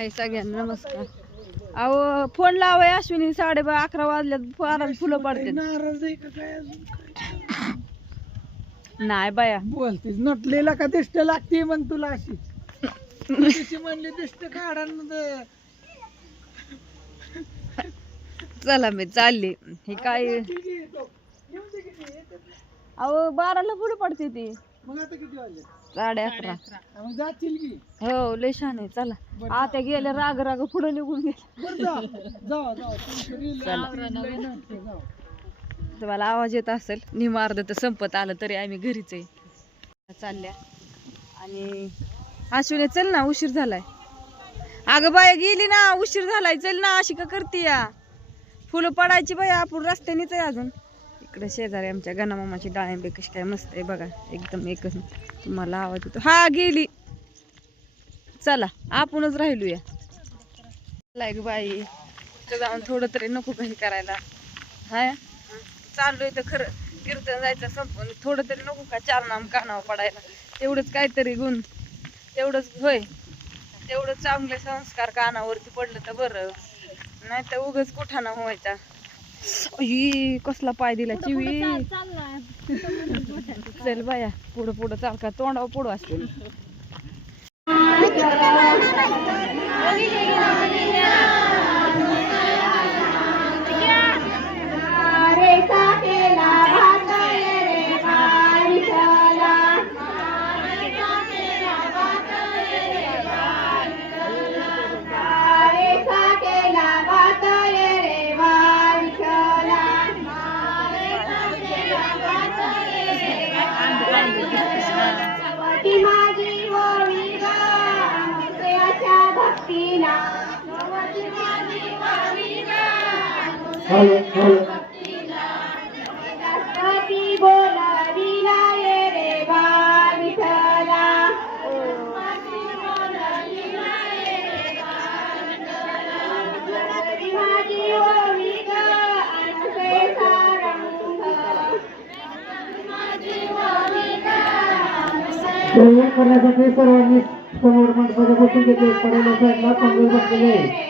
हाय सगळ्यांना नमस्कार. अहो फोन लावाय अश्विनी साडे अकरा वाजल्यात फार फुलं पडते नाराज आहे का काय अजून? काय? नाही बाया. बोलतेस नटलेला का दिष्ट लागते मग तुला अशी? म्हणली दिष्ट काढा न द- चला मी चालली. हे काय? ठीक आहे, दे. अहो बाराला फुलं पडते ती. मग आता किती वाजले? साडे अकरा. हा, मग जातील की? हो लय छान आहे. चला. आता गेले राग राग पुढे निघून गेले. बरं जा. तुमची. लई नाटकं. तुम्हाला आवाज येत असेल निमार्द तर संपत आलं तरी आम्ही घरीच आहे. चालल्या. आणि अश्विनी चल ना उशीर झालाय. अगं बाय गेली ना उशीर झालाय. चल ना अशी का करते या. फुलं पडायची बाई आपण रस्त्यानेच आहे अजून. इकडे शेजारी आमच्या गणामामाची डाळिंबे कशी काय मस्त आहे बघा. एकदम एकच तुम्हाला आवाज येतो. हा गेली. चला आपणच राहिलो या लाईक बाई. जाऊन थोडं तरी नको काही करायला. हाय? चाललोय तर खरं. कीर्तन जायचं संपून. थोडं तरी नको का चार नाम कानावर पडायला. तेवढंच काहीतरी गुण. तेवढंच होय. तेवढं चांगले संस्कार कानावरती पडलं तर बरं. नाही तर उगच कुठाना व्हायचा. कसला पाय दिला चिवी. चल बाया पुढं पुढं चाल का? तोंडावर पुढं असते सर्वांनी समोर मंडपाच्या बसून घेतले पडेल साहेबला पंगल बसलेले आहे.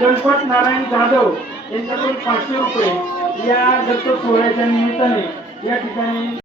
गणपत नारायण जाधव यांच्याकडून पाचशे रुपये या दत्त सोहळ्याच्या निमित्ताने या ठिकाणी